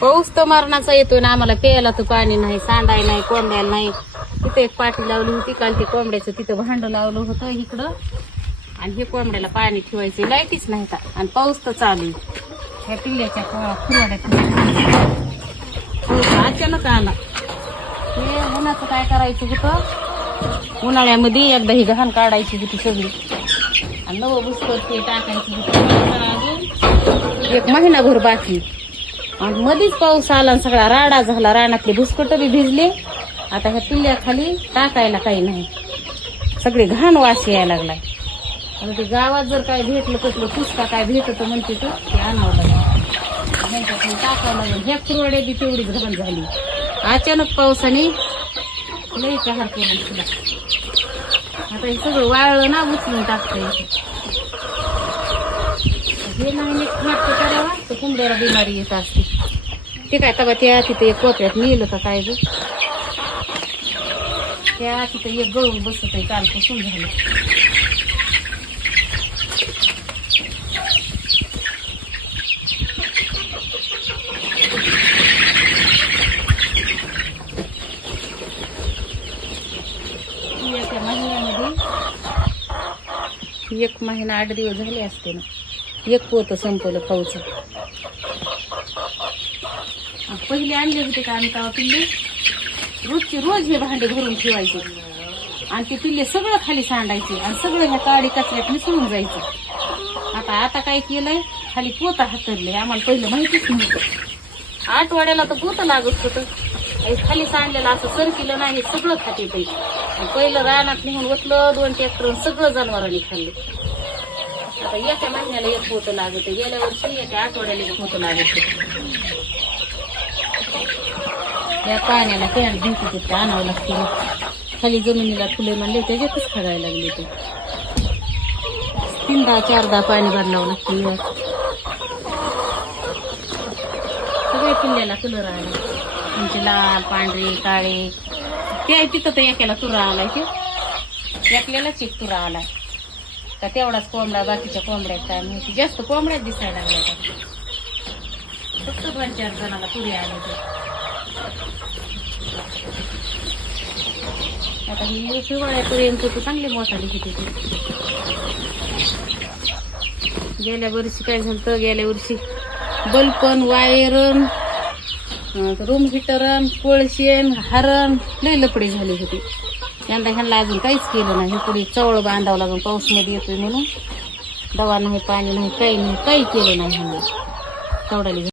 पाऊस तर मरणाचा येतोय ना आम्हाला प्यायला तर पाणी नाही सांडाय नाही कोंब्याला नाही. तिथे एक पाठी लावली होती काल ते कोंबड्याचं तिथं भांडं लावलं होतं इकडं. आणि हे कोंबड्याला पाणी ठेवायचे लाईटीच नाही का आणि पाऊस तर चालू आहे. ह्या पिल्ल्याच्या खुराड्यात अचानक आला. हे उन्हाचं काय करायचं होतं? उन्हाळ्यामध्ये एकदा ही घाण काढायची होती सगळी. आणि नवं बुसकर ते टाकायची होती. अजून एक महिनाभर बाकी. आणि मध्येच पाऊस आला आणि सगळा राडा झाला. रानातले भुसकट बी भिजले. आता ह्या पिल्ल्याखाली टाकायला काही नाही. सगळे घाण वास यायला लागलाय. आणि ते गावात जर काय भेटलं कसलं पुसका काय भेटत म्हणते तर ते आणावं लागलं. टाकावं लागलं. ह्या कुरवड्या बी तेवढीच घाण झाली. अचानक पावसाने लई कहार केला तुला. आता हे सगळं वाळलं ना उचलून टाकतंय. हे नाही नीट करावा तर कुंबड्याला बिमारी येत असते. ते काय तबा त्या तिथे एक कोपऱ्यात नेलं का काय ग? त्या तिथे एक गळून बसत आहे कालपासून झालं. एका महिन्यामध्ये एक महिना आठ दिवस झाले असते ना. एक पोत संपलं खाऊचं पहिले आणले होते का आम्ही तेव्हा पिल्ले? रोजचे रोज हे भांडे भरून ठेवायचे. आणि ते पिल्ले सगळं खाली सांडायचे आणि सगळं ह्या काडी कचऱ्यात मिसळून जायचं. आता आता काय केलंय? खाली पोतं हातरले. आम्हाला पहिलं माहितीच नव्हतं. आठवड्याला तर पोतं लागत होतं. खाली सांडलेलं असं सरकिलं नाही सगळं खाते ते. पहिलं रानात निघून ओतलं दोन ट्रॅक्टर सगळं जनावरांनी खाल्लं. आता एका महिन्याला एक पोतं लागत. आहे. गेल्या वर्षी एका आठवड्याला एक पोत लागत होतं. या पाण्याला कॅन भिंती तिथे आणावं लागते खाली जमिनीला फुले म्हणले त्याच्यातच खायला लागले ते तीनदा चारदा पाणी भरणावं लागते सगळ्या सगळे किल्ल्याला कलर आला. तुमचे लाल पांढरे काळे. ते आहे तिथं तर एकाला तुरा आलाय ते. एकल्यालाच एक तुरा आलाय. का तेवढाच कोंबडा बाकीच्या कोंबड्यात काय माहिती जास्त कोंबड्यात दिसायला लागल्या फक्त दोन चार जणाला तुरे आले ते आता ही हिवाळ्यापर्यंत तर चांगले मोठाले होते ते गेल्या वर्षी काय झालं गेल्या वर्षी बल्पन वायरन रूम हिटरन कोळशेन हरण लय लपडे झाले होते. यंदा ह्यांना अजून काहीच केलं नाही. हे पुढे चवळ बांधावं लागून पाऊसमध्ये येतोय म्हणून. दवा नाही पाणी नाही काही नाही काही केलं नाही ह्यांना. चवडाली